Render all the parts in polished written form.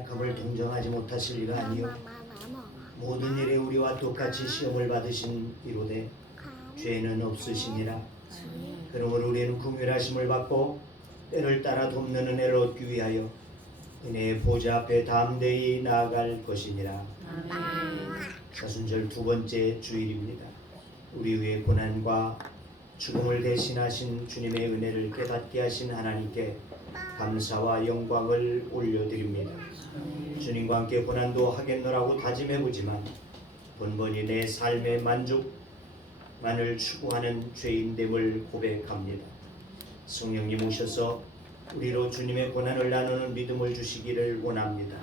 약함을 동정하지 못하실 리가 아니요 모든 일에 우리와 똑같이 시험을 받으신 이로되 죄는 없으시니라. 그러므로 우리는 긍휼하심을 받고 때를 따라 돕는 은혜를 얻기 위하여 은혜의 보좌 앞에 담대히 나아갈 것이니라. 사순절 두 번째 주일입니다. 우리 위의 고난과 죽음을 대신하신 주님의 은혜를 깨닫게 하신 하나님께 감사와 영광을 올려드립니다. 주님과 함께 고난도 하겠노라고 다짐해보지만 번번이 내 삶의 만족만을 추구하는 죄인됨을 고백합니다. 성령님 오셔서 우리로 주님의 고난을 나누는 믿음을 주시기를 원합니다.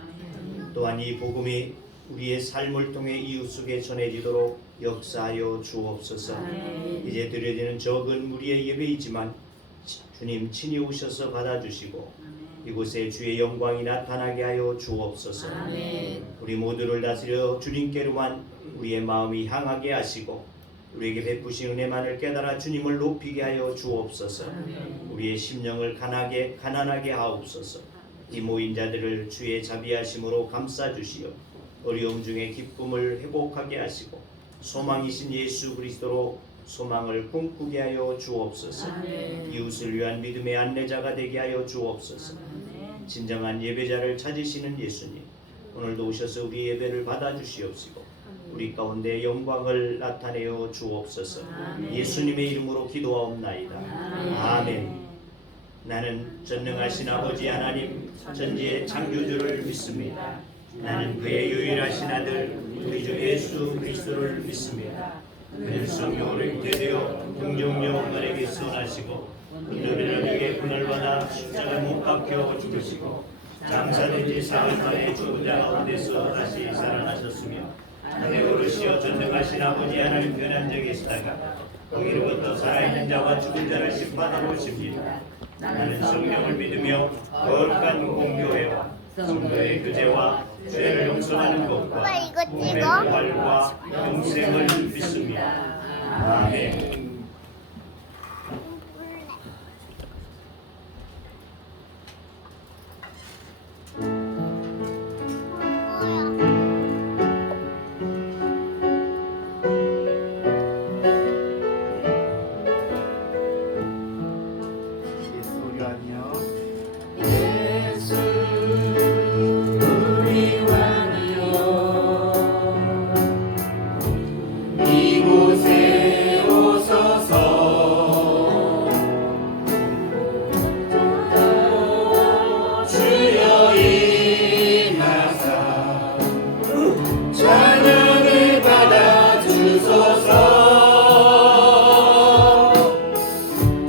또한 이 복음이 우리의 삶을 통해 이웃에게 전해지도록 역사하여 주옵소서. 이제 드려지는 적은 무리의 예배이지만 주님 친히 오셔서 받아주시고 이곳에 주의 영광이 나타나게 하여 주옵소서. 우리 모두를 다스려 주님께로만 우리의 마음이 향하게 하시고 우리에게 베푸신 은혜만을 깨달아 주님을 높이게 하여 주옵소서. 우리의 심령을 가난하게 하옵소서. 이 모인 자들을 주의 자비하심으로 감싸주시어 어려움 중에 기쁨을 회복하게 하시고 소망이신 예수 그리스도로 소망을 꿈꾸게 하여 주옵소서. 이웃을 위한 믿음의 안내자가 되게 하여 주옵소서. 진정한 예배자를 찾으시는 예수님, 오늘도 오셔서 우리 예배를 받아주시옵시고 우리 가운데 영광을 나타내어 주옵소서. 예수님의 이름으로 기도하옵나이다. 아멘. 나는 전능하신 아버지 하나님 전지의 창조주를 믿습니다. 나는 그의 유일하신 아들 우리 주 예수 그리스도를 믿습니다. 그는 성령으로 잉태되어 동정녀 마리아에게 선하시고 은혜에게 분을 받아 십자가에 못 박혀 죽으시고 장사된 지 사흘 만에 죽은 자 가운데서 다시 살아나셨으며 하늘에 오르시어 전능하신 아버지 하나님 변한 적에 있다가 거기로부터 살아있는 자와 죽은 자를 심판하러 오십니다. 나는 성령을 믿으며 거룩한 공교회와 성도의 교제와 죄를 용서하는 것과 몸의 부활과 영생을 믿습니다. 아멘.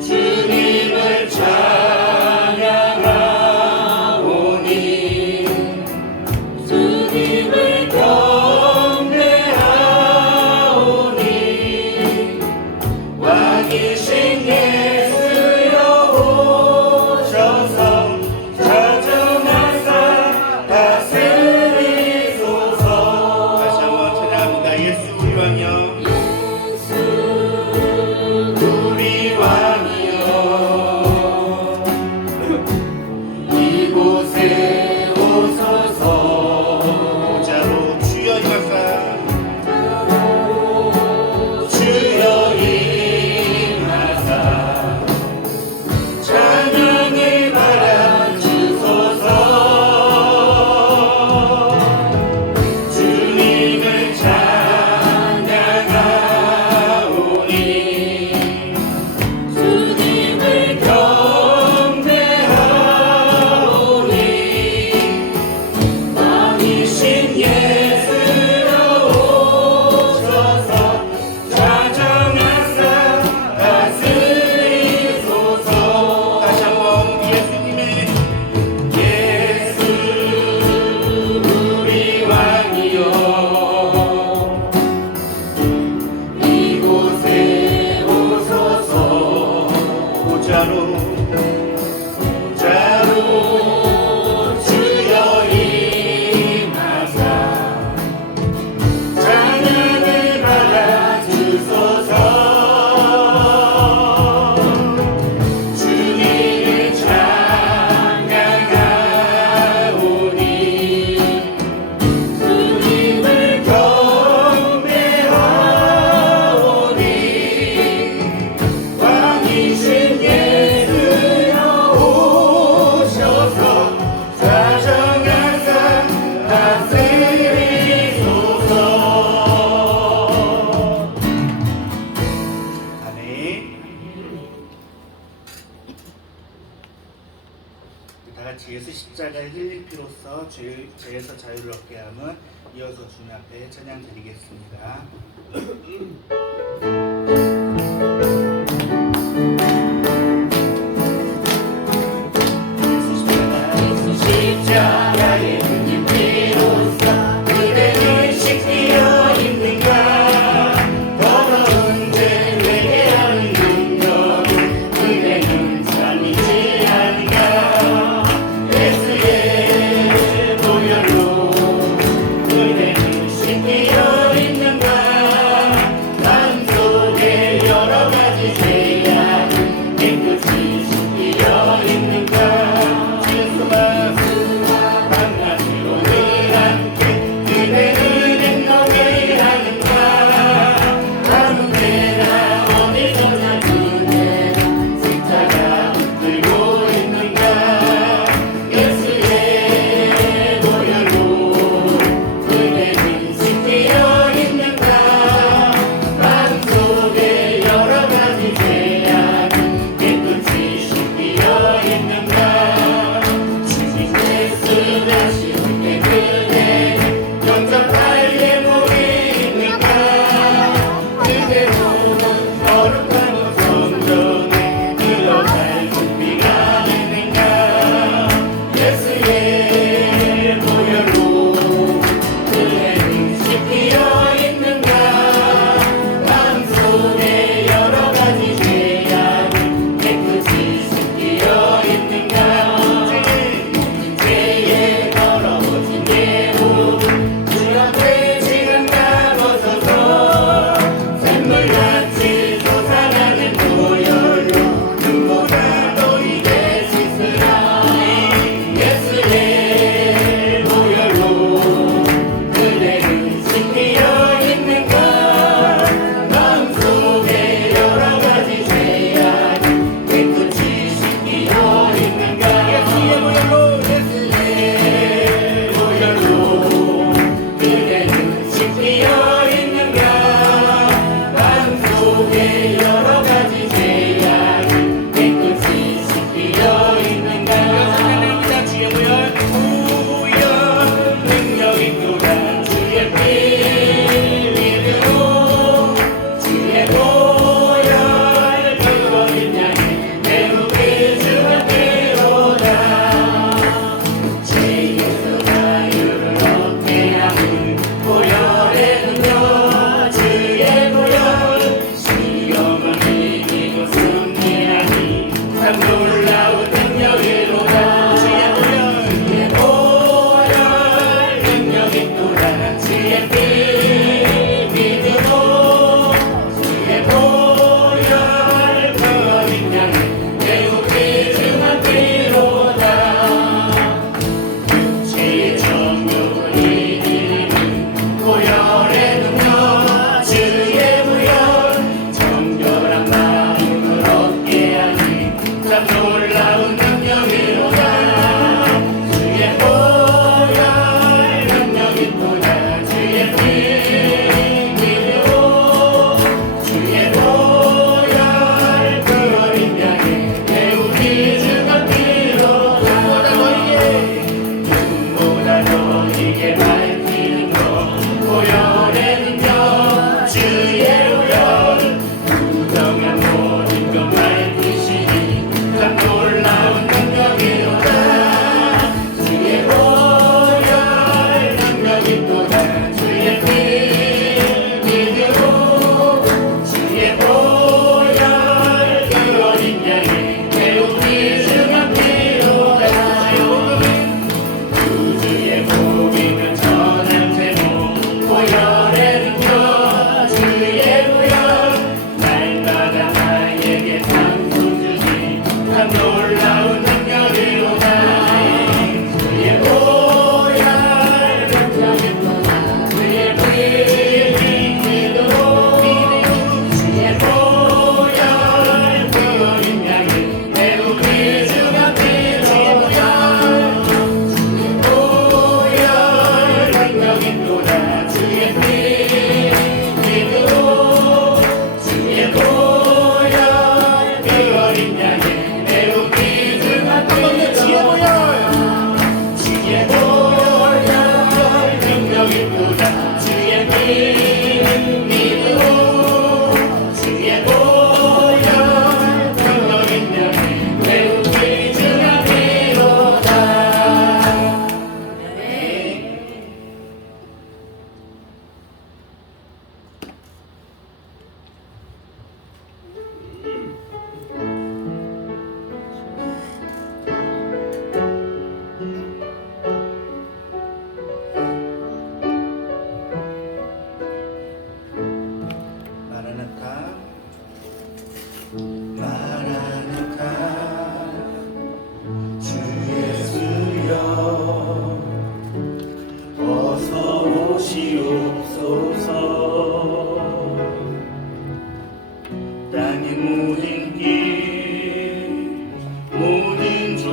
주님을 찾 다 같이 예수 십자가의 흘릴 피로써 죄에서 자유를 얻게 함은 이어서 주님 앞에 찬양 드리겠습니다. 십자가의 흘린 피로써 그대를 씻기려 있는가 더러운 죄 내게 하는 너는 그대는 참이지 않은가 예수의 보혈로 그대를 씻기려 있는가 난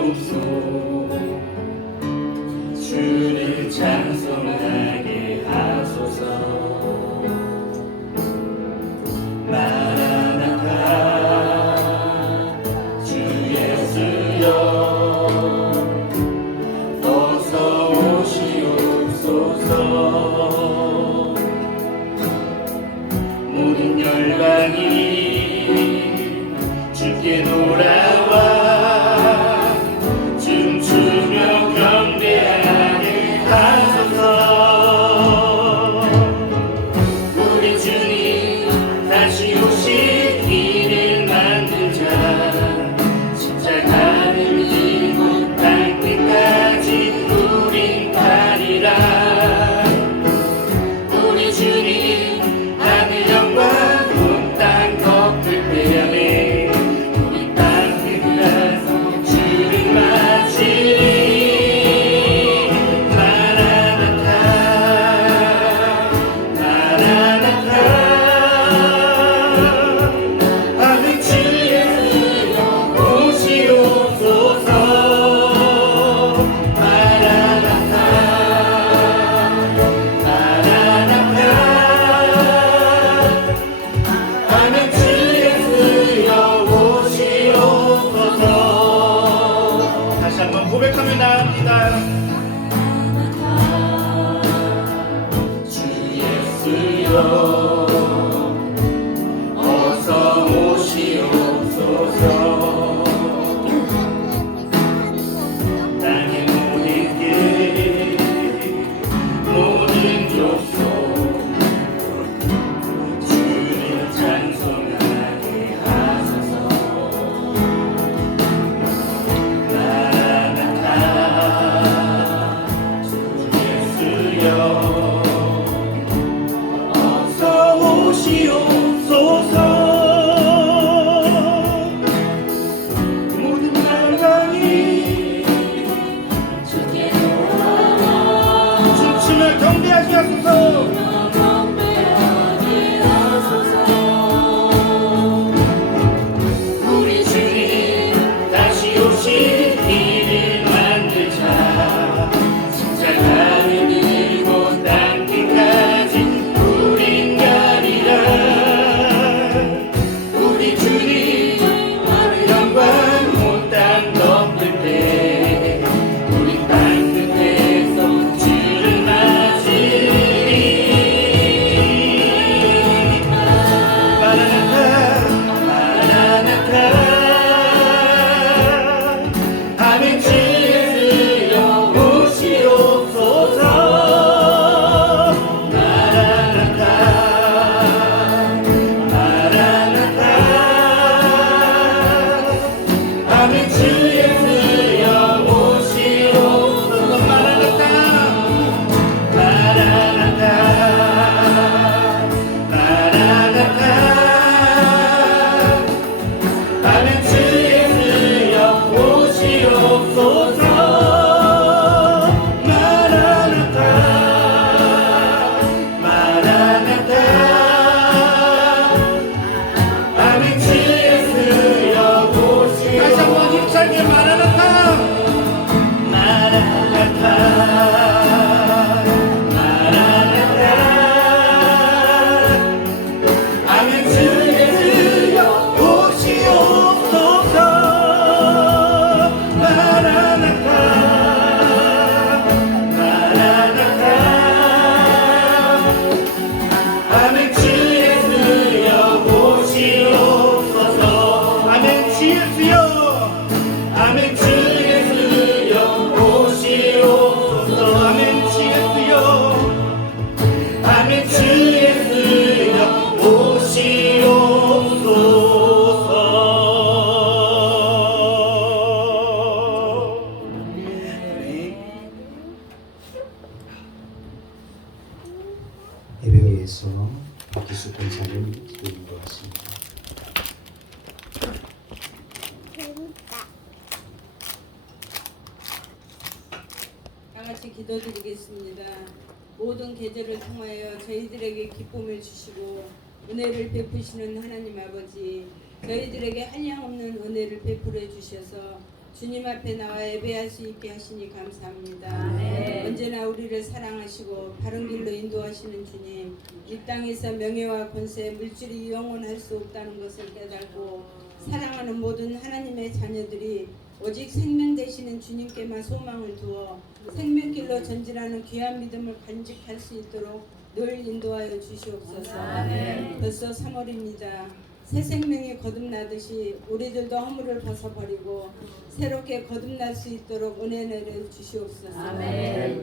주옵소서. 주를 찬송하게 하소서. 마라나타 주 예수여 어서 오시옵소서. 모든 열방이 주께 돌아와 춤추며 경배하게 하소서. 우리 주님 다시 오실 길을 만들자. 십자가를 지고 땅 끝까지 우린 가리라. 우리 주님 하늘 영광 온 땅 덮을 때에 우리 땅 끝나서 주를 맞으리. 마라나타 마라나타 아멘 주 예수여 오시옵소서. 마라나타 마라나타 아멘 주 예수여 오시옵소서. 다시 한번 고백하며 나갑니다. 주 예수여 어서 오시옵소서. 땅의 모든 길 모든 족속 주를 찬송하게 하소서. 마라나타 주 예수여 어서 오시옵소서. 모든 열방이 주께 돌아와 춤추며 경배하게 하소서. 우리 주님 다시 오실 길을 만들자. 십자가를 들고 땅 끝까지 우린 가리라. 우리 주님 하늘 영광 온 땅 덮을 때 우리 땅 끝에서 주를 맞으리. 마라나타 마라나타 아멘 주 예수여 오시옵소서. 마라나타 마라나타 아멘 주 예수여 오시옵소서. 마라나타 마라나타 마라나타 아멘 주 예수여 오시옵소서. 마라나타 마라나타 아멘 주 예수여 오시옵소서. 다시 한번 힘차게 마라나타 마라나타 마라나타 아멘 주 예수여 오시옵소서. 마라나타 마라나타 아멘 주 예수여 오시옵소서. 아멘 주 예수여 아멘 주 예수여 오시옵소서. 아멘 주 예수여 아멘 주 예수여 오시옵소서. 예배에서 기숙한 자는 드리는 것 같습니다. 다 같이 기도드리겠습니다. 모든 계절을 통하여 저희들에게 기쁨을 주시고 은혜를 베푸시는 하나님 아버지, 저희들에게 한량없는 은혜를 베풀어 주셔서 주님 앞에 나와 예배할 수 있게 하시니 감사합니다. 언제나 우리를 사랑하시고 바른 길로 인도하시는 주님, 이 땅에서 명예와 권세, 물질이 영원할 수 없다는 것을 깨달고 사랑하는 모든 하나님의 자녀들이 오직 생명 되시는 주님께만 소망을 두어 생명길로 전진하는 귀한 믿음을 간직할 수 있도록 늘 인도하여 주시옵소서. 벌써 3월입니다. 새 생명이 거듭나듯이 우리들도 허물을 벗어버리고 새롭게 거듭날 수 있도록 은혜 내려 주시옵소서.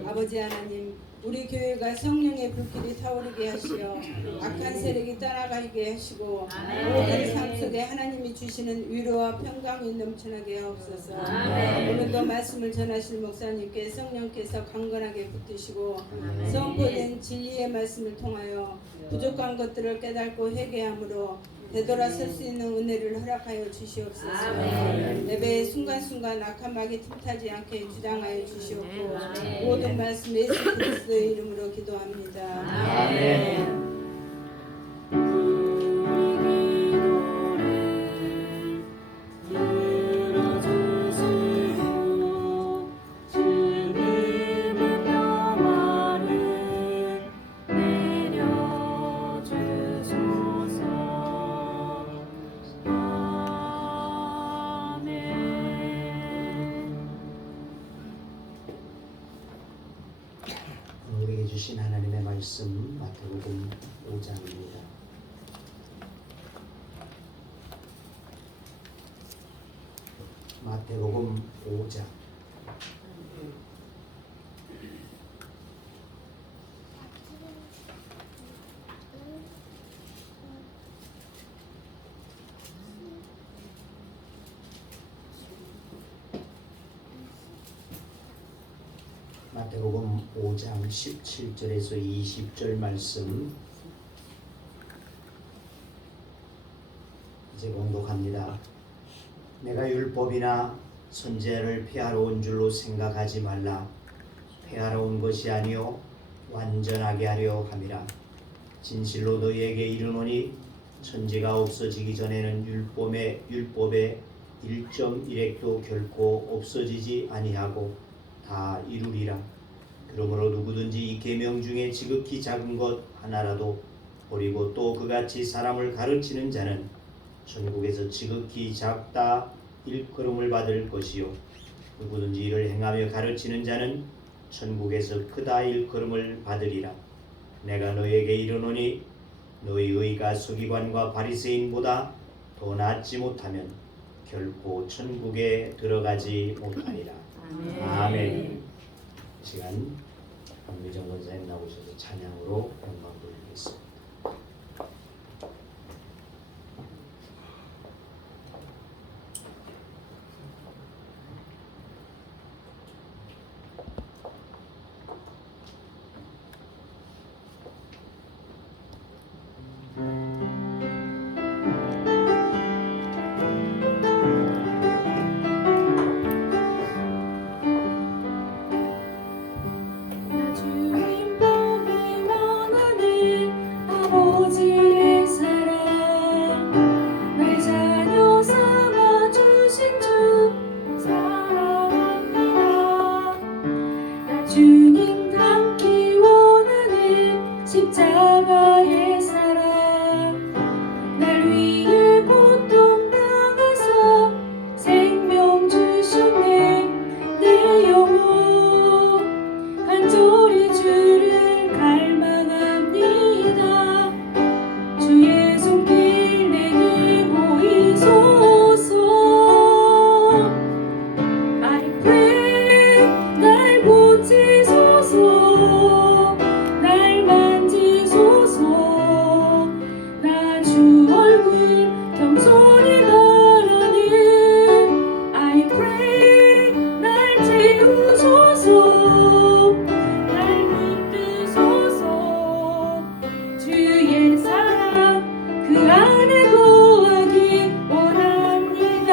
아버지 하나님, 우리 교회가 성령의 불길이 타오르게 하시어 악한 세력이 떠나가게 하시고 모든 삶 속에 하나님이 주시는 위로와 평강이 넘쳐나게 하옵소서. 오늘도 말씀을 전하실 목사님께 성령께서 강건하게 붙드시고 선포된 진리의 말씀을 통하여 부족한 것들을 깨닫고 회개함으로 되돌아설 수 있는 은혜를 허락하여 주시옵소서. 예배의 순간순간 악한 마귀 틈타지 않게 주장하여 주시옵고 모든 말씀 예수 그리스도의 이름으로 기도합니다. 아멘. 우리에게 주신 하나님의 말씀 마태복음 5장입니다. 마태복음 5장. 마태복음 5장 17절에서 20절 말씀 이제 공독합니다. 내가 율법이나 선지자를 폐하러 온 줄로 생각하지 말라. 폐하러 온 것이 아니요 완전하게 하려 함이라. 진실로 너희에게 이르노니 천지가 없어지기 전에는 율법의 1.1획도 결코 없어지지 아니하고 다 이루리라. 그러므로 누구든지 이 계명 중에 지극히 작은 것 하나라도 버리고 또 그같이 사람을 가르치는 자는 천국에서 지극히 작다 일컬음을 받을 것이요 누구든지 이를 행하며 가르치는 자는 천국에서 크다 일컬음을 받으리라. 내가 너희에게 이르노니 너희 의가 서기관과 바리새인보다 더 낫지 못하면 결코 천국에 들어가지 못하리라. 아멘. 이 시간 박미정 권사님 나오셔서 찬양으로 영광 돌리겠습니다. 주님 보기 원하는 아버지의 사랑 날 자녀 삼아 주신 주 사랑합니다. 나 주님 닮기 원하는 십자가의 사랑 날 위해 고통당하사 생명 주셨네. 내 영혼 간절히 주를 갈망합니다. 주의 손길 내게 보이소서. I pray 날 고치소서. 날 만지소서. 나 주 얼굴 겸손히 바라는 I pray 날 채우소서. 날 붙드소서. 주의 사랑 그 안에 거하기 원합니다.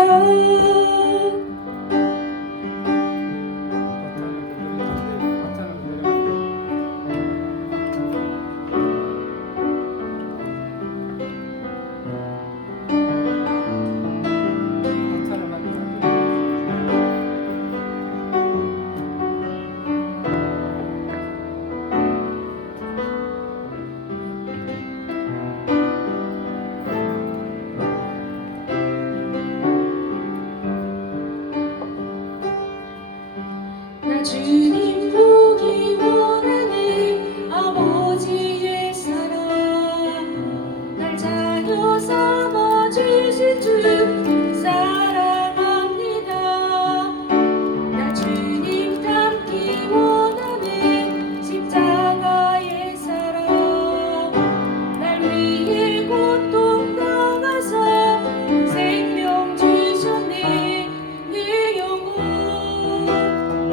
나 주님 보기 원하네 아버지의 사랑 날 자녀 삼아 주신 주 사랑합니다 나 주님 닮기 원하네 십자가의 사랑 날 위해 고통 당하사 생명 주셨네 내 영혼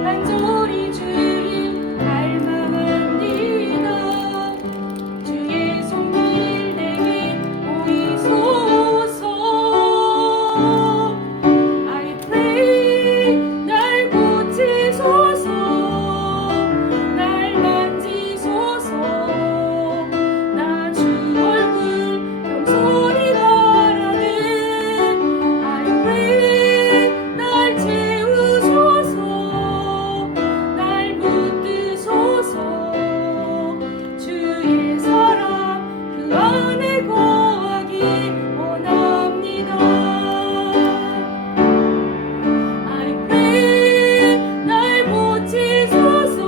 간절히 주를 닮아갑니다 주의 손길 내게 보이소서 I pray 날 고치소서 날 만지소서 나 주 얼굴 겸손히 바라네 I pray 날 채우소서 날 붙드소서 주의 사랑 그 안에 거하기 원합니다 I pray 날 고치소서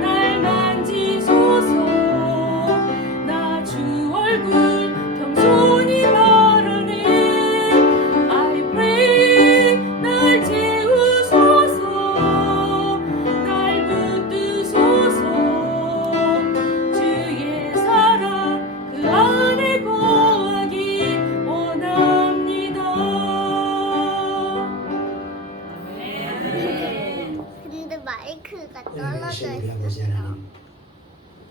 날 만지소서 나 주 얼굴 겸손히 바라네 I pray 날 채우소서 날 붙드소서 주의 사랑 그 안에 거하기 원합니다 근데 마이크가 은혜하신 떨어져 우리 아버지 있어. 하나님,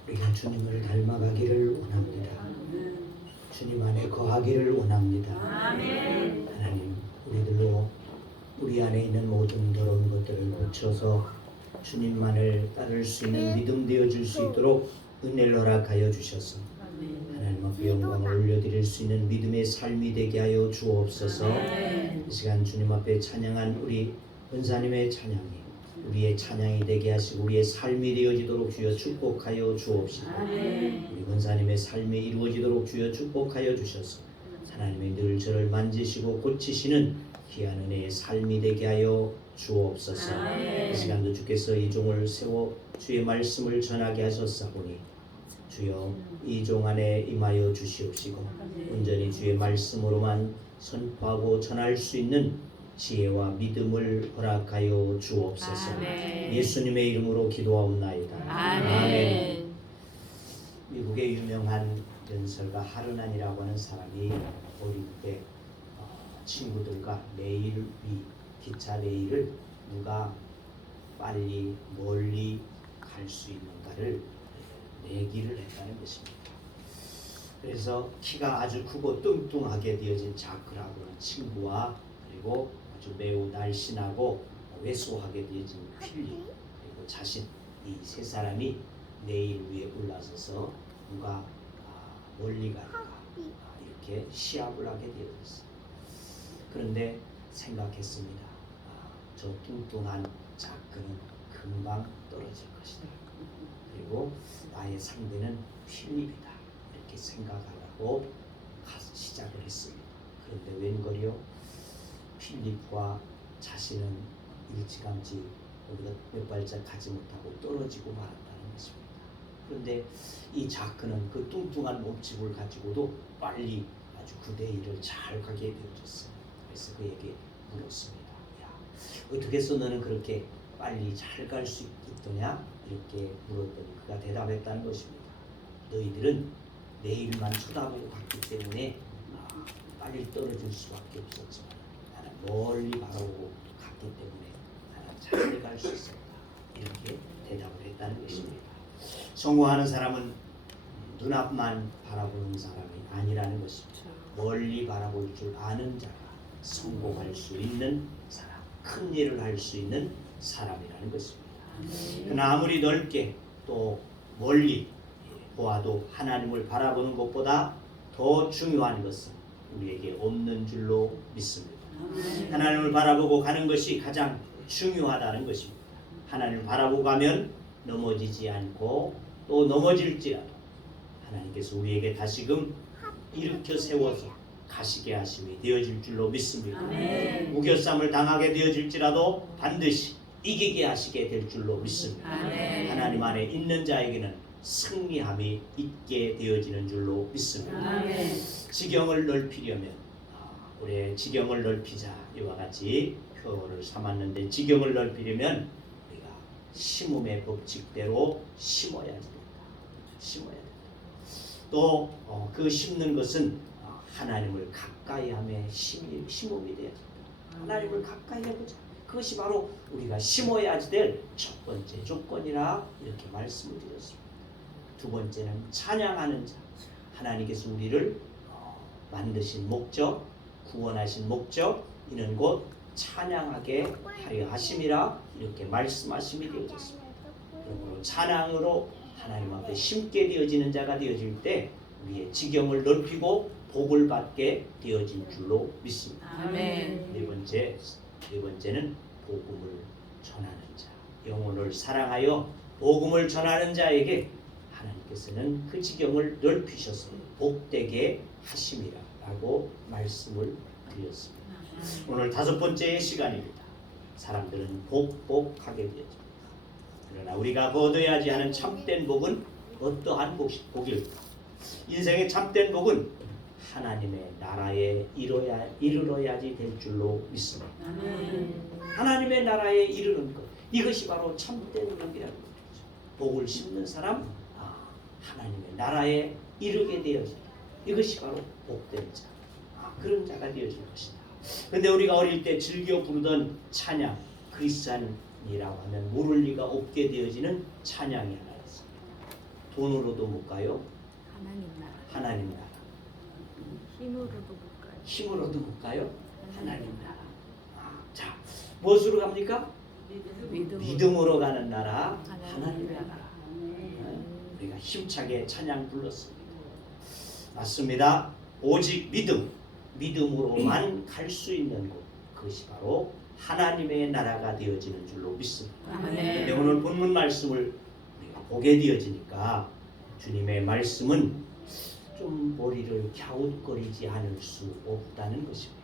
우리가 주님을 닮아가기를 원합니다. 주님 안에 거하기를 원합니다. 하나님, 우리들로 우리 안에 있는 모든 더러운 것들을 고쳐서 주님만을 따를 수 있는 믿음 되어줄 수 있도록 은혜를 허락하여 주셔서 하나님 앞에 영광을 올려드릴 수 있는 믿음의 삶이 되게 하여 주옵소서. 이 시간 주님 앞에 찬양한 우리 은사님의 찬양이 우리의 찬양이 되게 하시고 우리의 삶이 되어지도록 주여 축복하여 주옵시다. 우리 은사님의 삶이 이루어지도록 주여 축복하여 주셔서 하나님의 늘 저를 만지시고 고치시는 귀한 은혜의 삶이 되게 하여 주옵소서. 이 시간도 주께서 이 종을 세워 주의 말씀을 전하게 하셨사오니 주여 이 종 안에 임하여 주시옵시고 온전히 주의 말씀으로만 선포하고 전할 수 있는 지혜와 믿음을 허락하여 주옵소서. 예수님의 이름으로 기도하옵나이다. 아멘. 미국의 유명한 연설가 하르난이라고 하는 사람이 어릴 때 친구들과 레일 위 기차 레일을 누가 빨리 멀리 갈 수 있는가를 내기를 했다는 것입니다. 그래서 키가 아주 크고 뚱뚱하게 되어진 자크라고 하는 친구와 그리고 아주 매우 날씬하고 왜소하게 되어진 필립 그리고 자신 이 세 사람이 레일 위에 올라서서 누가 멀리 갈까 이렇게 시합을 하게 되었어요. 그런데 생각했습니다. 저 뚱뚱한 자크는 금방 떨어질 것이다. 그리고 나의 상대는 필립이다. 이렇게 생각하고 시작을 했습니다. 그런데 웬걸요? 필립과 자신은 일찌감치 우리가 몇 발짝 가지 못하고 떨어지고 말았다는 것입니다. 그런데 이 자크는 그 뚱뚱한 몸집을 가지고도 빨리 아주 그 대일을 잘 가게 되어졌어요. 그래서 그에게 물었습니다. 야, 어떻게 해서 너는 그렇게 빨리 잘 갈 수 있더냐? 이렇게 물었더니 그가 대답했다는 것입니다. 너희들은 내일만 쳐다보고 갔기 때문에 빨리 떨어질 수밖에 없었지만 나는 멀리 바라보고 갔기 때문에 나는 잘 갈 수 있었다. 이렇게 대답을 했다는 것입니다. 성공하는 사람은 눈앞만 바라보는 사람이 아니라는 것입니다. 멀리 바라볼 줄 아는 자가 성공할 수 있는 사람, 큰 일을 할 수 있는 사람이라는 것입니다. 그러나 아무리 넓게 또 멀리 보아도 하나님을 바라보는 것보다 더 중요한 것은 우리에게 없는 줄로 믿습니다. 하나님을 바라보고 가는 것이 가장 중요하다는 것입니다. 하나님을 바라보고 가면 넘어지지 않고 또 넘어질지라도 하나님께서 우리에게 다시금 일으켜 세워서 가시게 하심이 되어질 줄로 믿습니다. 우겨쌈을 당하게 되어질지라도 반드시 이기게 하시게 될 줄로 믿습니다. 하나님 안에 있는 자에게는 승리함이 있게 되어지는 줄로 믿습니다. 지경을 넓히려면 우리의 지경을 넓히자 이와 같이 표현을 삼았는데, 지경을 넓히려면 우리가 심음의 법칙대로 심어야 됩니다. 심어야 됩니다. 또 그 심는 것은 하나님을 가까이함의 심음이 되어야 됩니다. 하나님을 가까이 해보자. 그것이 바로 우리가 심어야 될 첫 번째 조건이라 이렇게 말씀을 드렸습니다. 두 번째는 찬양하는 자. 하나님께서 우리를 만드신 목적, 구원하신 목적, 이는 곧 찬양하게 하려 하심이라 이렇게 말씀하심이 되어졌습니다. 그러므로 찬양으로 하나님 앞에 심게 되어지는 자가 되어질 때 우리의 지경을 넓히고 복을 받게 되어진 줄로 믿습니다. 네 번째는 복음을 전하는 자. 영혼을 사랑하여 복음을 전하는 자에게 하나님께서는 그 지경을 넓히셔서 복되게 하심이라고 말씀을 드렸습니다. 오늘 다섯 번째 시간입니다. 사람들은 복하게 되어집니다. 그러나 우리가 거둬야지 하는 참된 복은 어떠한 복일까? 인생의 참된 복은 하나님의 나라에 이르러야지 될 줄로 믿습니다. 하나님의 나라에 이르는 것, 이것이 바로 참된 복이라는 거죠. 복을 심는 사람, 하나님의 나라에 이르게 되어진다. 이것이 바로 복된 자, 그런 자가 되어질 것이다. 근데 우리가 어릴 때 즐겨 부르던 찬양, 크리스찬이라고 하면 모를 리가 없게 되어지는 찬양이 하나 있습니다. 돈으로도 못 가요. 하나님 나라. 힘으로도 못 가요. 하나님 나라. 자, 무엇으로 갑니까? 믿음으로 가는 나라, 하나님 나라. 우리가 힘차게 찬양 불렀습니다. 맞습니다. 오직 믿음으로만 갈 수 있는 곳, 그것이 바로 하나님의 나라가 되어지는 줄로 믿습니다. 그런데 오늘 본문 말씀을 우리가 보게 되어지니까 주님의 말씀은 좀 머리를 갸웃거리지 않을 수 없다는 것입니다.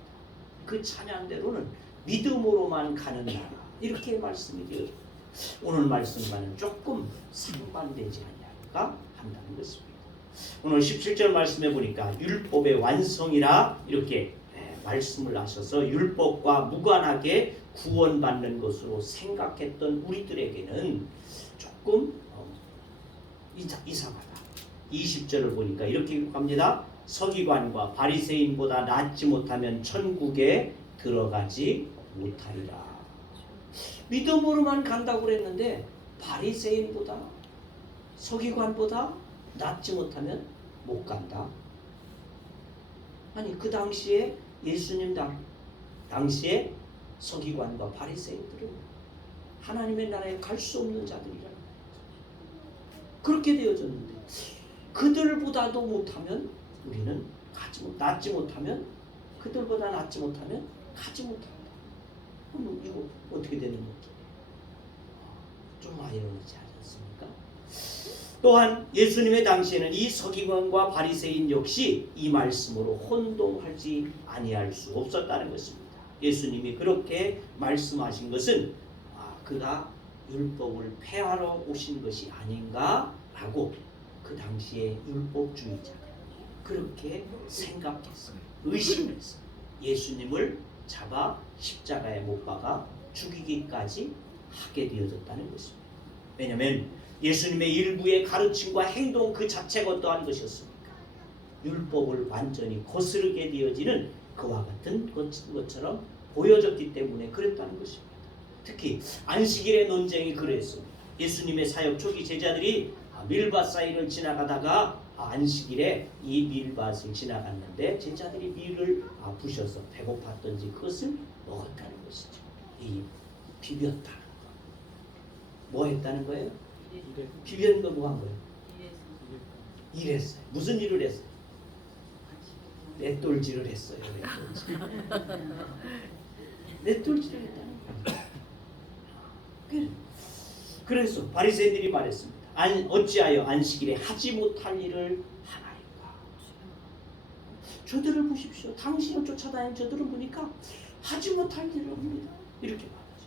그 찬양대로는 믿음으로만 가는 나라, 이렇게 말씀이 되어집니다. 오늘 말씀과는 조금 상반되지 않을까 한다는 것입니다. 오늘 17절 말씀해 보니까 율법의 완성이라 이렇게 말씀을 하셔서 율법과 무관하게 구원받는 것으로 생각했던 우리들에게는 조금 이상하다. 20절을 보니까 이렇게 기록합니다. 서기관과 바리새인보다 낫지 못하면 천국에 들어가지 못하리라. 믿음으로만 간다고 그랬는데 바리새인보다 서기관보다 낫지 못하면 못 간다. 아니 그 당시에 예수님 당시에 서기관과 바리새인들은 하나님의 나라에 갈 수 없는 자들이라는 거예요. 그렇게 되어졌는데 그들보다도 못하면 우리는 낫지 못하면 그들보다 낫지 못하면 가지 못한다. 그럼 이거 어떻게 되는 거죠? 좀 아이러니하지 않습니까? 또한 예수님의 당시에는 이 서기관과 바리새인 역시 이 말씀으로 혼동하지 아니할 수 없었다는 것입니다. 예수님이 그렇게 말씀하신 것은 그가 율법을 폐하러 오신 것이 아닌가라고 그 당시의 율법주의자가 그렇게 생각했어요. 의심했어요. 예수님을 잡아 십자가에 못 박아 죽이기까지 하게 되어졌다는 것입니다. 왜냐하면 예수님의 일부의 가르침과 행동 그 자체가 어떠한 것이었습니까? 율법을 완전히 거스르게 되어지는 그와 같은 것처럼 보여졌기 때문에 그랬다는 것입니다. 특히 안식일의 논쟁이 그랬습니다. 예수님의 사역 초기 제자들이 밀밭 사이를 지나가다가 안식일에 이 밀밭을 지나갔는데 제자들이 밀을 부셔서 배고팠던지 그것을 먹었다는 것이죠. 이 비볐다는 거. 뭐 했다는 거예요? 비벼는 거 뭐 한 거예요? 일했어요. 무슨 일을 했어요? 맷돌질을 했어요. 맷돌질을 했다는 거예요. 그래서 바리새인들이 말했습니다. 어찌하여 안식일에 하지 못할 일을 하나이까? 저들을 보십시오. 당신을 쫓아다니는 저들을 보니까 하지 못할 일을 합니다. 이렇게 말하죠.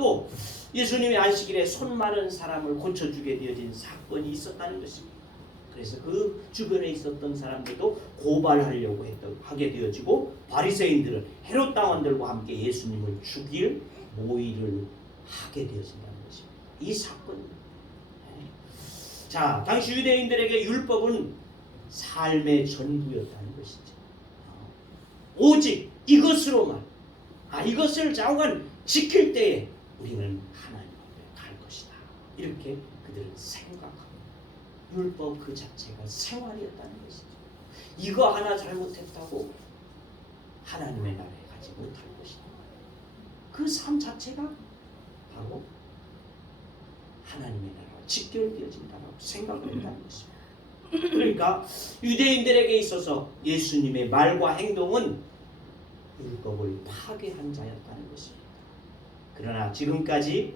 또 예수님이 안식일에 손 마른 사람을 고쳐주게 되어진 사건이 있었다는 것입니다. 그래서 그 주변에 있었던 사람들도 고발하려고 하게 되어지고 바리새인들은 헤롯 당원들과 함께 예수님을 죽일 모의를 하게 되어진다는 것입니다. 이 사건입니다. 자, 당시 유대인들에게 율법은 삶의 전부였다는 것이죠. 오직 이것으로만 이것을 자우간 지킬 때에 우리는 하나님 앞에 갈 것이다. 이렇게 그들은 생각하고 율법 그 자체가 생활이었다는 것이죠. 이거 하나 잘못했다고 하나님의 나라에 가지 못할 것이다. 그 삶 자체가 바로 하나님의 나라와 직결되어진다고 생각을 했다는 것입니다. 그러니까 유대인들에게 있어서 예수님의 말과 행동은 율법을 파괴한 자였다는 것입니다. 그러나 지금까지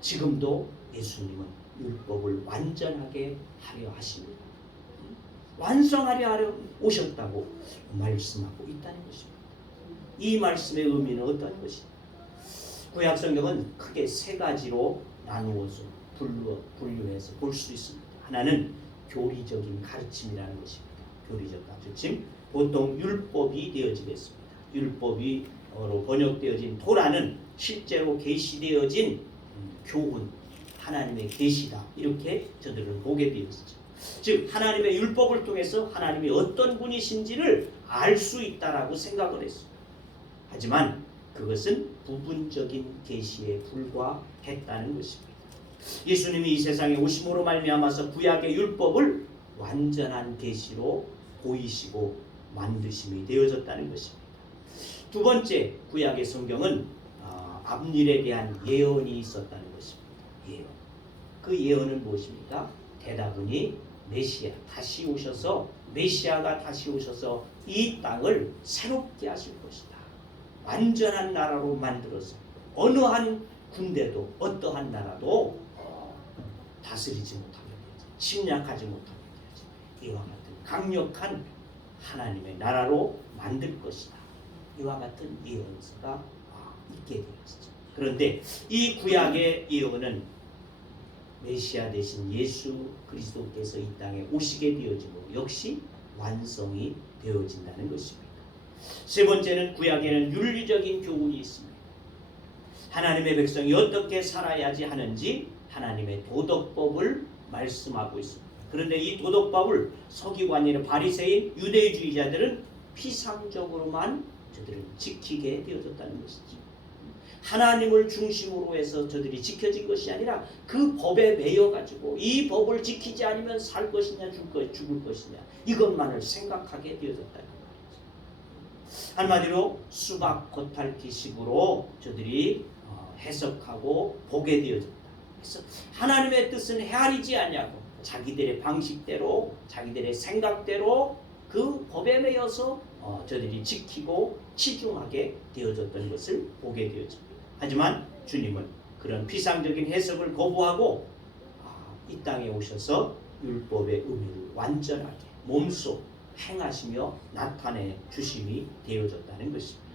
지금도 예수님은 율법을 완전하게 하려 하십니다. 완성하려 오셨다고 말씀하고 있다는 것입니다. 이 말씀의 의미는 어떤 것입니까? 구약 성경은 크게 세 가지로 나누어서 분류해서 볼 수 있습니다. 하나는 교리적인 가르침이라는 것입니다. 교리적 가르침, 보통 율법이 되어지겠습니다. 율법이로 번역되어진 토라는 실제로 계시되어진 교훈, 하나님의 계시다, 이렇게 저들은 보게 되었죠. 즉 하나님의 율법을 통해서 하나님이 어떤 분이신지를 알 수 있다라고 생각을 했습니다. 하지만 그것은 부분적인 계시에 불과했다는 것입니다. 예수님이 이 세상에 오심으로 말미암아서 구약의 율법을 완전한 계시로 보이시고 만드심이 되어졌다는 것입니다. 두 번째, 구약의 성경은 앞일에 대한 예언이 있었다는 것입니다. 예언. 그 예언은 무엇입니까? 대답은이 메시아가 다시 오셔서 이 땅을 새롭게 하실 것이다. 완전한 나라로 만들어서 어느 한 군대도 어떠한 나라도 다스리지 못하게 되지, 침략하지 못하게 되지, 이와 같은 강력한 하나님의 나라로 만들 것이다. 이와 같은 예언서가 있게 되었죠. 그런데 이 구약의 예언은 메시아 대신 예수 그리스도께서 이 땅에 오시게 되어지고 역시 완성이 되어진다는 것입니다. 세 번째는 구약에는 윤리적인 교훈이 있습니다. 하나님의 백성이 어떻게 살아야지 하는지 하나님의 도덕법을 말씀하고 있습니다. 그런데 이 도덕법을 서기관이나 바리새인, 유대주의자들은 피상적으로만 저들은 지키게 되어졌다는 것이죠. 하나님을 중심으로 해서 저들이 지켜진 것이 아니라 그 법에 매여가지고 이 법을 지키지 않으면 살 것이냐 죽을 것이냐 이것만을 생각하게 되어졌다는 말이죠. 한마디로 수박 겉핥기식으로 저들이 해석하고 보게 되어졌다. 그래서 하나님의 뜻은 헤아리지 않냐고 자기들의 방식대로 자기들의 생각대로 그 법에 매여서 저들이 지키고 치중하게 되어졌던 것을 보게 되어집니다. 하지만 주님은 그런 피상적인 해석을 거부하고 이 땅에 오셔서 율법의 의미를 완전하게 몸소 행하시며 나타내 주심이 되어졌다는 것입니다.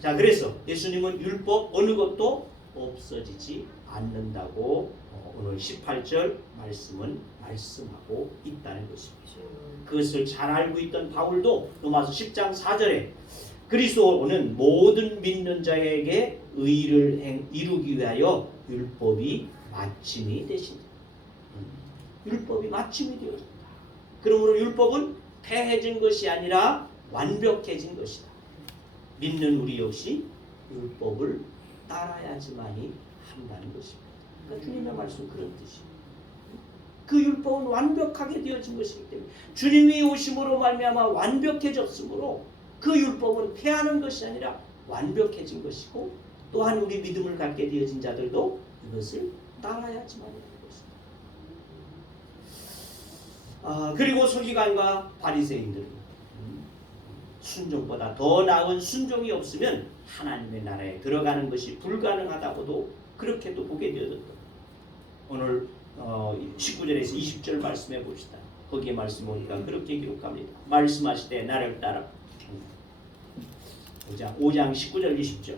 자, 그래서 예수님은 율법 어느 것도 없어지지 않는다고 오늘 18절 말씀은 말씀하고 있다는 것입니다. 그것을 잘 알고 있던 바울도 로마서 10장 4절에 그리스도는 모든 믿는 자에게 의를 이루기 위하여 율법이 마침이 되신다. 율법이 마침이 되어졌다. 그러므로 율법은 폐해진 것이 아니라 완벽해진 것이다. 믿는 우리 역시 율법을 따라야지만이 한다는 것입니다. 그러니까 주님의 말씀 그런 뜻입니다. 그 율법은 완벽하게 되어진 것이기 때문에 주님이 오심으로 말미암아 완벽해졌으므로 그 율법은 폐하는 것이 아니라 완벽해진 것이고 또한 우리 믿음을 갖게 되어진 자들도 이것을 따라야지만 하는 것입니다. 그리고 서기관과 바리새인들은 순종보다 더 나은 순종이 없으면 하나님의 나라에 들어가는 것이 불가능하다고도 그렇게도 보게 되어졌다. 오늘 19절에서 20절 말씀해 봅시다. 거기에 말씀 보니까 그렇게 기록합니다. 말씀하시되 나를 따라 5장 19절 20절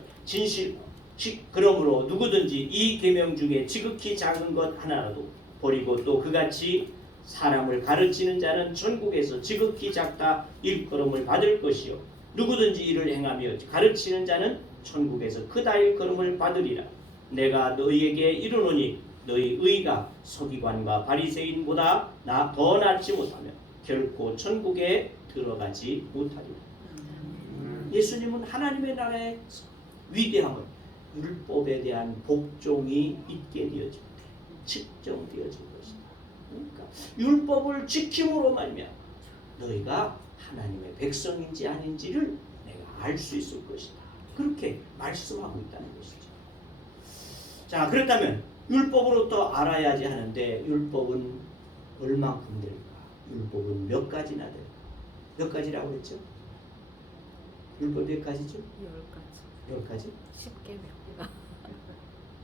그러므로 누구든지 이 계명 중에 지극히 작은 것 하나라도 버리고 또 그같이 사람을 가르치는 자는 천국에서 지극히 작다 일컬음을 받을 것이요 누구든지 이를 행하며 가르치는 자는 천국에서 크다 일컬음을 받으리라. 내가 너희에게 이르노니 너희 의가 서기관과 바리새인보다 더 낫지 못하며 결코 천국에 들어가지 못하리라. 예수님은 하나님의 나라의 위대함을 율법에 대한 복종이 있게 되어질 때 측정되어질 것이다. 그러니까 율법을 지킴으로 말미암아 너희가 하나님의 백성인지 아닌지를 내가 알 수 있을 것이다. 그렇게 말씀하고 있다는 것이죠. 자, 그렇다면 율법으로부터 알아야지 하는데 율법은 얼만큼 될까? 율법은 몇 가지나 될까? 몇 가지라고 했죠? 율법 몇 가지죠? 10가지. 10가지? 10개명.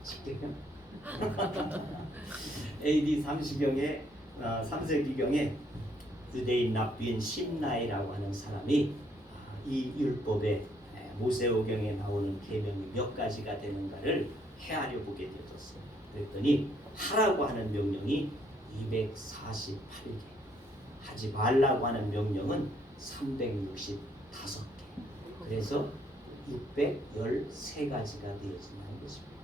10개면? AD 30경에 3세기경에 유대인 납비인 심나이라고 하는 사람이 이 율법에 모세오경에 나오는 계명이 몇 가지가 되는가를 헤아려 보게 되었어요. 그랬더니 하라고 하는 명령이 248개, 하지 말라고 하는 명령은 365개. 그래서 613가지가 되어진다는 것입니다.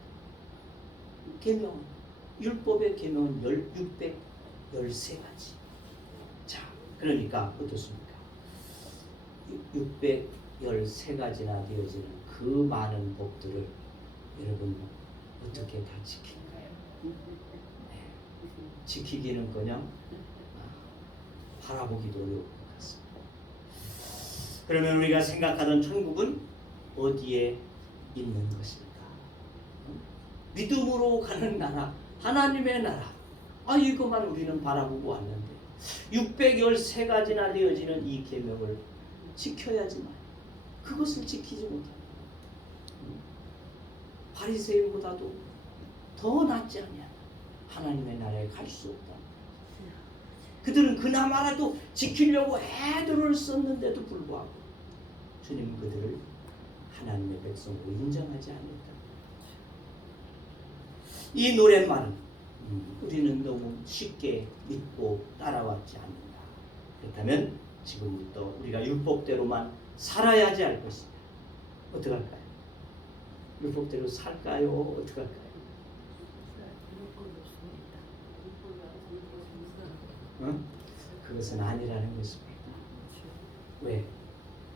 계명, 율법의 계명은 613가지. 자, 그러니까 어떻습니까? 613가지나 되어지는 그 많은 법들을 여러분 어떻게 다 지킬까요? 지키기는커녕 바라보기도 어려울 것 같습니다. 그러면 우리가 생각하던 천국은 어디에 있는 것일까? 믿음으로 가는 나라, 하나님의 나라. 이것만 우리는 바라보고 왔는데 613가지나 되어지는 이 계명을 지켜야지만 그것을 지키지 못하면 바리새인보다도 더 낫지 않냐? 하나님의 나라에 갈 수 없다. 그들은 그나마라도 지키려고 애들을 썼는데도 불구하고 주님은 그들을 하나님의 백성으로 인정하지 않았다. 이 노랫말은 우리는 너무 쉽게 믿고 따라왔지 않는다. 그렇다면 지금부터 우리가 율법대로만 살아야지 할 것이다. 어떡할까요? 율법대로 살까요? 어떡할까요? 그것은 아니라는 것입니다. 왜?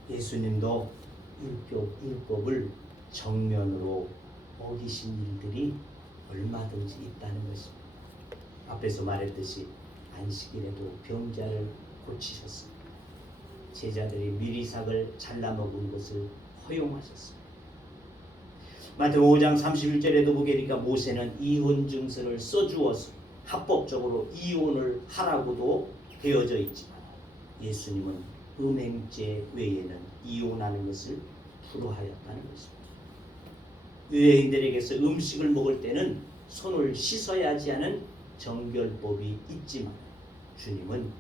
예수님도 율법을 정면으로 어기신 일들이 얼마든지 있다는 것입니다. 앞에서 말했듯이 안식일에도 병자를 고치셨습니다. 제자들이 미리삭을 잘라 먹은 것을 허용하셨습니다. 마태복음 5장 31절에도 보게 되니까 모세는 이혼 증서를 써주어서 합법적으로 이혼을 하라고도 되어져 있지만 예수님은 음행죄 외에는 이혼하는 것을 불허하였다는 것입니다. 유대인들에게서 음식을 먹을 때는 손을 씻어야 하지 않은 정결법이 있지만 주님은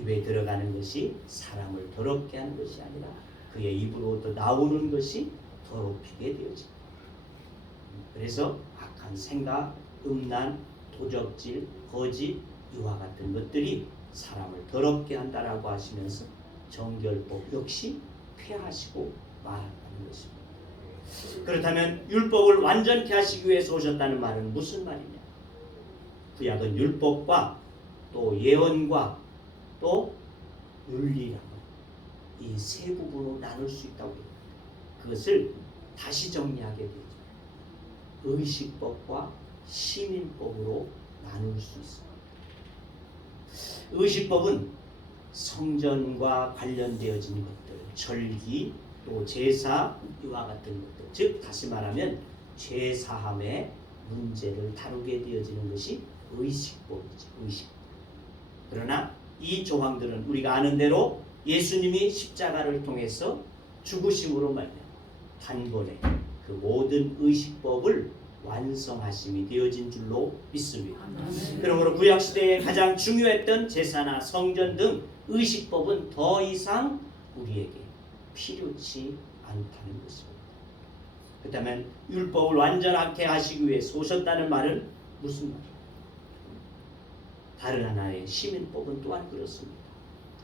입에 들어가는 것이 사람을 더럽게 하는 것이 아니라 그의 입으로부터 나오는 것이 더럽히게 되어집니다. 그래서 악한 생각, 음란, 도적질, 거짓 이와 같은 것들이 사람을 더럽게 한다라고 하시면서 정결법 역시 폐하시고 말한다는 것입니다. 그렇다면 율법을 완전케 하시기 위해서 오셨다는 말은 무슨 말이냐? 구약은 율법과 또 예언과 또 윤리라고 이 세 부분으로 나눌 수 있다고 합니다. 그것을 다시 정리하게 되죠. 의식법과 시민법으로 나눌 수 있습니다. 의식법은 성전과 관련되어진 것들, 절기, 또 제사 이와 같은 것들, 즉 다시 말하면 죄사함의 문제를 다루게 되어지는 것이 의식법이죠. 의식법. 그러나 이 조항들은 우리가 아는 대로 예수님이 십자가를 통해서 죽으심으로 말미암아 단번에 그 모든 의식법을 완성하심이 되어진 줄로 믿습니다. 그러므로 구약시대에 가장 중요했던 제사나 성전 등 의식법은 더 이상 우리에게 필요치 않다는 것입니다. 그렇다면 율법을 완전하게 하시기 위해서 오셨다는 말은 무슨 말이에요? 다른 하나의 시민법은 또한 그렇습니다.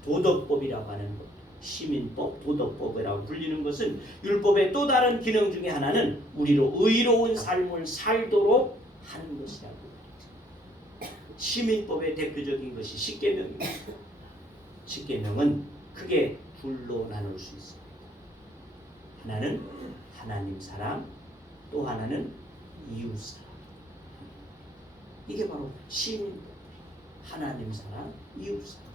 도덕법이라고 하는 것, 시민법, 도덕법이라고 불리는 것은 율법의 또 다른 기능 중에 하나는 우리로 의로운 삶을 살도록 하는 것이라고 말이죠. 시민법의 대표적인 것이 십계명입니다. 십계명은 크게 둘로 나눌 수 있습니다. 하나는 하나님 사랑, 또 하나는 이웃 사랑. 이게 바로 시민법. 하나님 사랑, 이웃 사랑.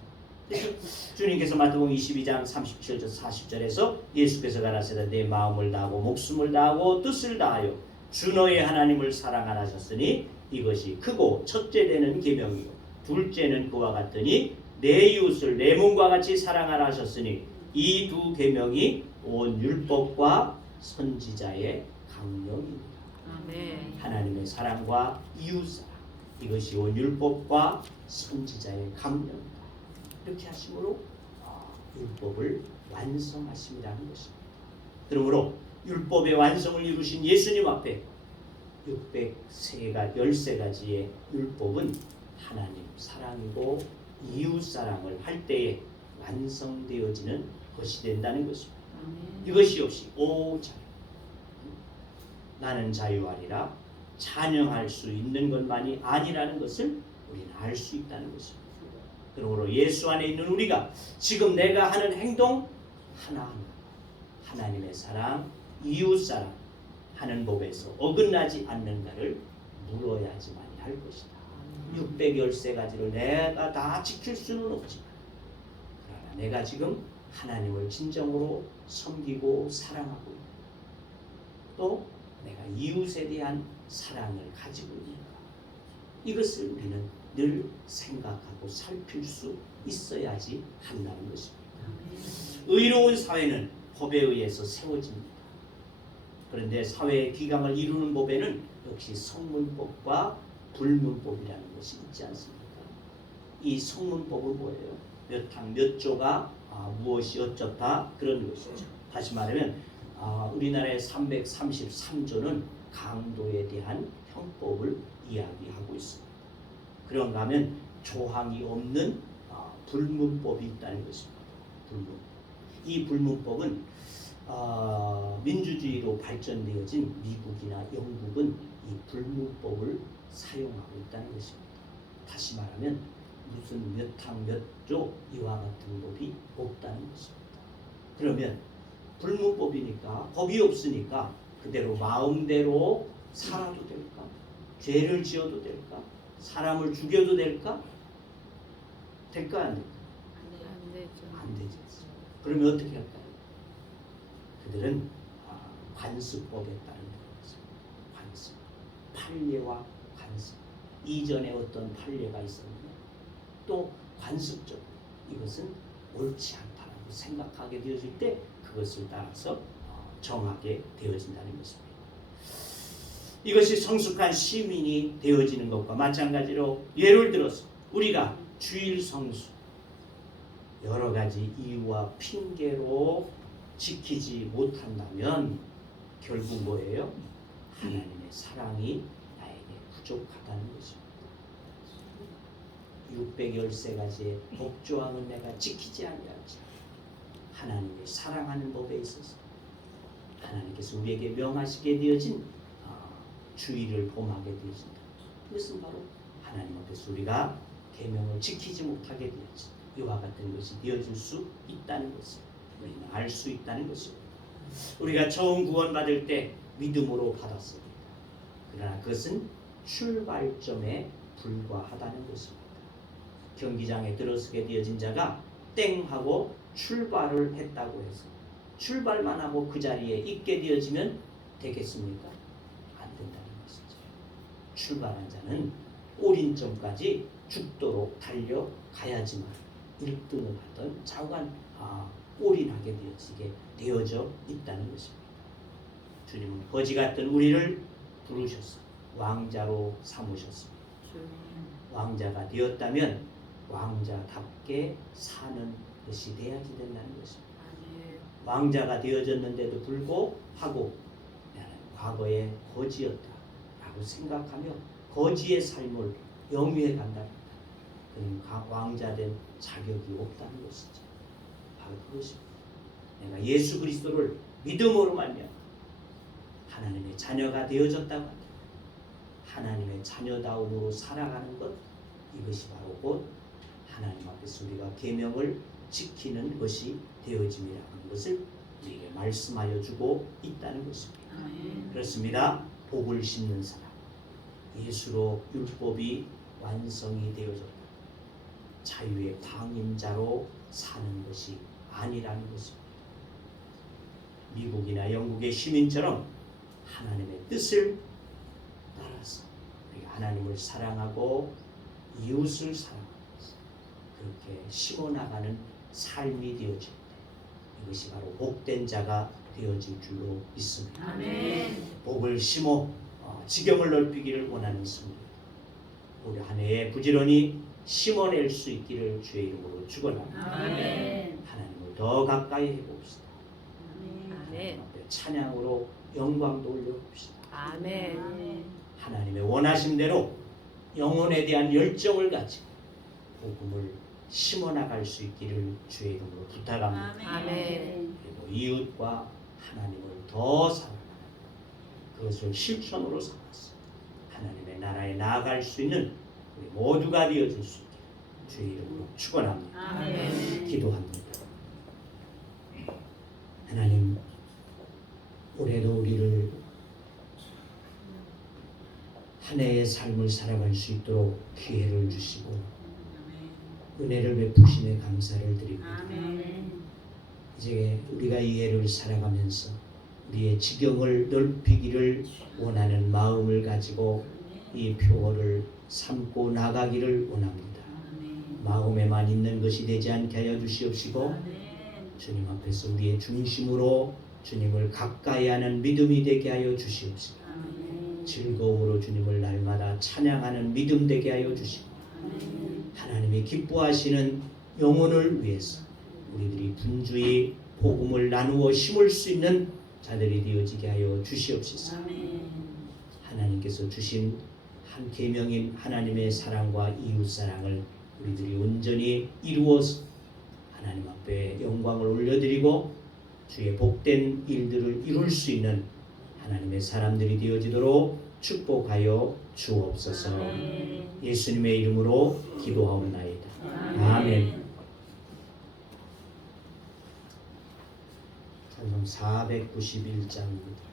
그래서 주님께서 마태복음 22장 37절 40절에서 예수께서 가라사대 내 마음을 다하고 목숨을 다하고 뜻을 다하여 주 너의 하나님을 사랑하라 하셨으니 이것이 크고 첫째 되는 계명이요 둘째는 그와 같으니 내 이웃을 내 몸과 같이 사랑하라 하셨으니 이 두 계명이 온 율법과 선지자의 강령입니다. 하나님의 사랑과 이웃 사랑, 이것이 온 율법과 선지자의 강령입니다. 이렇게 하심으로 율법을 완성하심이라는 것입니다. 그러므로 율법의 완성을 이루신 예수님 앞에 613가지의 율법은 하나님 사랑이고 이웃 사랑을 할 때에 완성되어지는 것이 된다는 것입니다. 이것이 없이 오자유, 나는 자유하리라 찬양할 수 있는 것만이 아니라는 것을 우리는 알 수 있다는 것입니다. 그러므로 예수 안에 있는 우리가 지금 내가 하는 행동 하나하나 하나님의 사랑, 이웃 사랑 하는 법에서 어긋나지 않는가를 물어야지만 할 것이다. 613가지를 내가 다 지킬 수는 없지만 그러나 내가 지금 하나님을 진정으로 섬기고 사랑하고 있다. 또 내가 이웃에 대한 사랑을 가지고 있는가, 이것을 우리는 늘 생각하고 살필 수 있어야지 한다는 것입니다. 의로운 사회는 법에 의해서 세워집니다. 그런데 사회의 기강을 이루는 법에는 역시 성문법과 불문법이라는 것이 있지 않습니까? 이 성문법은 뭐예요? 몇 항 몇 조가 무엇이 어쩌다 그런 것이죠. 다시 말하면 우리나라의 333조는 강도에 대한 형법을 이야기하고 있습니다. 그런가 하면 조항이 없는 불문법이 있다는 것입니다. 불문. 이 불문법은 민주주의로 발전되어진 미국이나 영국은 이 불문법을 사용하고 있다는 것입니다. 다시 말하면 무슨 몇 항 몇 조 이와 같은 법이 없다는 것입니다. 그러면 불문법이니까 법이 없으니까 그대로 마음대로 살아도 될까? 죄를 지어도 될까? 사람을 죽여도 될까? 될까 안 될까? 안 되죠. 안 되지. 그러면 어떻게 할까요? 그들은 관습법에 따른 거죠. 관습. 판례와 관습. 이전에 어떤 판례가 있었는데 또 관습적 이것은 옳지 않다고 생각하게 되어질 때 그것을 따라서 정하게 되어진다는 것입니다. 이것이 성숙한 시민이 되어지는 것과 마찬가지로 예를 들어서 우리가 주일 성수 여러 가지 이유와 핑계로 지키지 못한다면 결국 뭐예요? 하나님의 사랑이 나에게 부족하다는 것입니다. 613가지의 법조항은 내가 지키지 아니하지 하나님의 사랑하는 법에 있어서 하나님께서 우리에게 명하시게 되어진 주의를 범하게 되어진다. 이것은 바로 하나님 앞에서 우리가 계명을 지키지 못하게 되어진 이와 같은 것이 되어질 수 있다는 것을 우리는 알 수 있다는 것입니다. 우리가 처음 구원받을 때 믿음으로 받았습니다. 그러나 그것은 출발점에 불과하다는 것입니다. 경기장에 들어서게 되어진 자가 땡 하고 출발을 했다고 해서 출발만 하고 그 자리에 있게 되어지면 되겠습니까? 안 된다는 것이죠. 출발한 자는 오린점까지 죽도록 달려가야지만 1등을 하던 좌우간 올인하게 되어져 있다는 것입니다. 주님은 거지 같은 우리를 부르셔서 왕자로 삼으셨습니다. 왕자가 되었다면 왕자답게 사는 것이 돼야지 된다는 것입니다. 왕자가 되어졌는데도 불구하고 나는 과거에 거지였다 라고 생각하며 거지의 삶을 영위해 간다. 그는 왕자된 자격이 없다는 것이죠. 바로 그것입니다. 내가 예수 그리스도를 믿음으로 말미암아 하나님의 자녀가 되어졌다고 한다. 하나님의 자녀다움으로 살아가는 것, 이것이 바로 곧 하나님 앞에서 우리가 계명을 지키는 것이 되어짐이라는 것을 우리에게 말씀하여 주고 있다는 것입니다. 그렇습니다. 복을 심는 사람, 예수로 율법이 완성이 되어졌다. 자유의 방임자로 사는 것이 아니라는 것입니다. 미국이나 영국의 시민처럼 하나님의 뜻을 따라서 우리가 하나님을 사랑하고 이웃을 사랑하면서 그렇게 심어나가는 삶이 되어질 때 이것이 바로 복된 자가 되어질 줄로 믿습니다. 아멘. 복을 심어 지경을 넓히기를 원하는 성도, 우리 한 해에 부지런히 심어낼 수 있기를 주의 이름으로 축원합니다. 아멘. 하나님을 더 가까이 해봅시다. 하나님 앞에 찬양으로 영광도 올려봅시다. 아멘. 하나님의 원하심대로 영혼에 대한 열정을 가지고 복음을 심어나갈 수 있기를 주의 이름으로 부탁합니다. 아멘. 그리고 이웃과 하나님을 더 사랑하는 그것을 실천으로 삼아서 하나님의 나라에 나아갈 수 있는 우리 모두가 되어줄 수 있기를 주의 이름으로 축원합니다. 아멘. 기도합니다. 하나님, 올해도 우리를 한 해의 삶을 살아갈 수 있도록 기회를 주시고 은혜를 베푸심에 감사를 드립니다. 이제 우리가 이 해를 살아가면서 우리의 지경을 넓히기를 원하는 마음을 가지고 이 표어를 삼고 나가기를 원합니다. 마음에만 있는 것이 되지 않게 하여 주시옵시고 주님 앞에서 우리의 중심으로 주님을 가까이 하는 믿음이 되게 하여 주시옵시고 즐거움으로 주님을 날마다 찬양하는 믿음 되게 하여 주시고 하나님이 기뻐하시는 영혼을 위해서 우리들이 분주히 복음을 나누어 심을 수 있는 자들이 되어지게 하여 주시옵소서. 하나님께서 주신 한 계명인 하나님의 사랑과 이웃 사랑을 우리들이 온전히 이루어서 하나님 앞에 영광을 올려드리고 주의 복된 일들을 이룰 수 있는 하나님의 사람들이 되어지도록 축복하여 주옵소서. 예수님의 이름으로 기도하옵나이다. 아멘. 찬송 491장입니다.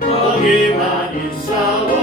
거기만 있사옵니다.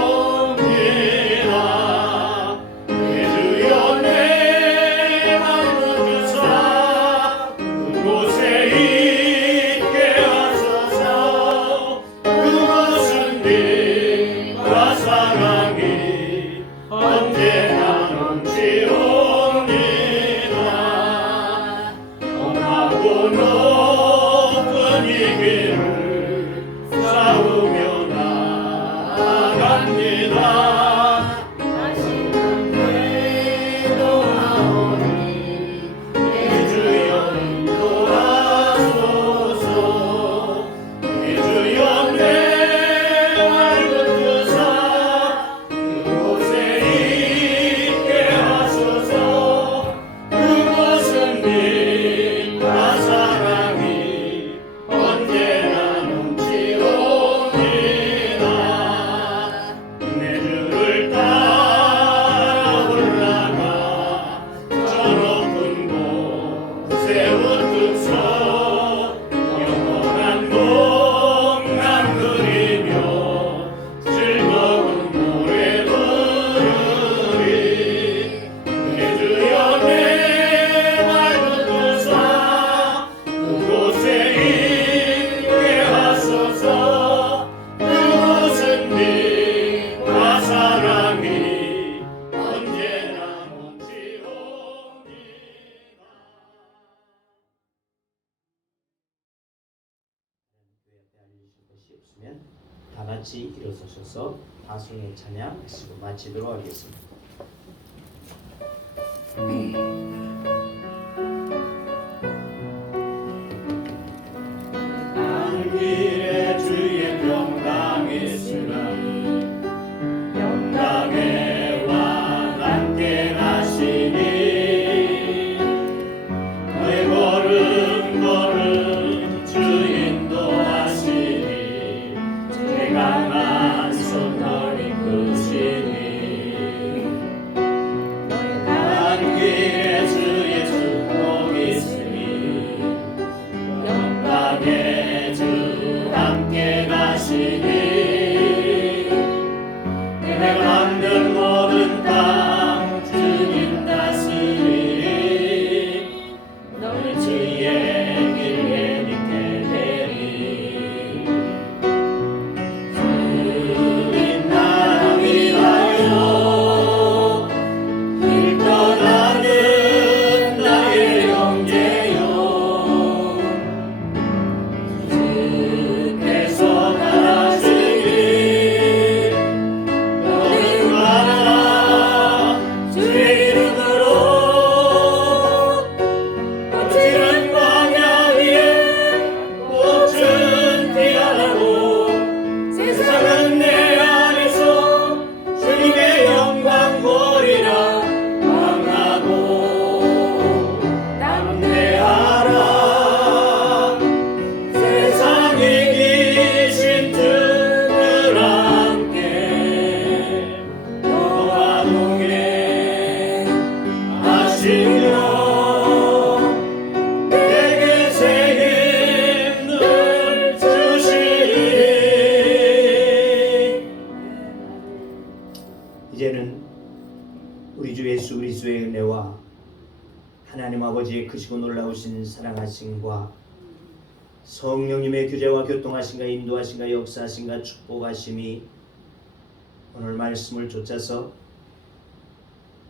같이 일어서셔서 다송의 찬양하시고 마치도록 하겠습니다. 길에 주의 평강이시라 평강의 왕 함께 가시니 너의 걸음 주 인도하시니 주의 강한 손 널 이끄시니 간 길에 주의 축복이 있으니 영광의 주 함께 가시니 내가 만든 모든 땅 주님 다스리니 너희 주의 길에 믿게 되리 주님 나를 위하여 길 떠나는 나의 형제여 주께서 가시니 너는 가라 주의 이름으로 거칠은 광야 위에 꽃은 피어나고 세상은 내 안에서 주님의 영광 보리라 왕하고 담대하라 세상에 계신 주들 함께 너와 동행하시며 내게 새 힘을 주시리. 이제는 우리 주 예수 그리스도의 은혜와 하나님 아버지의 크시고 놀라우신 사랑하심과 성령님의 교제와 교통하심과 인도하심과 역사하심과 축복하심이 오늘 말씀을 좇아서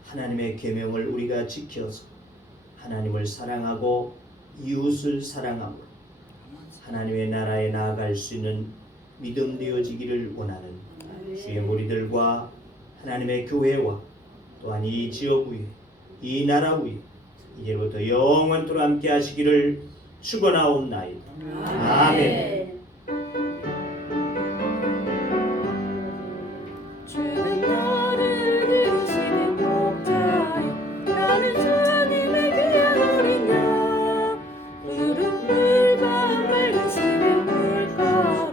하나님의 계명을 우리가 지켜서 하나님을 사랑하고 이웃을 사랑하고 하나님의 나라에 나아갈 수 있는 믿음 되어지기를 원하는 주의 무리들과 하나님의 교회와 또한 이 지역 위에 이 나라 위에 이제부터 영원토록 함께 하시기를 축원하옵나이다. 아멘. 주는 나를 이루시는 목자여 나는 주님의 귀한 어린 양 푸른 물과 맑은 시냇 물가로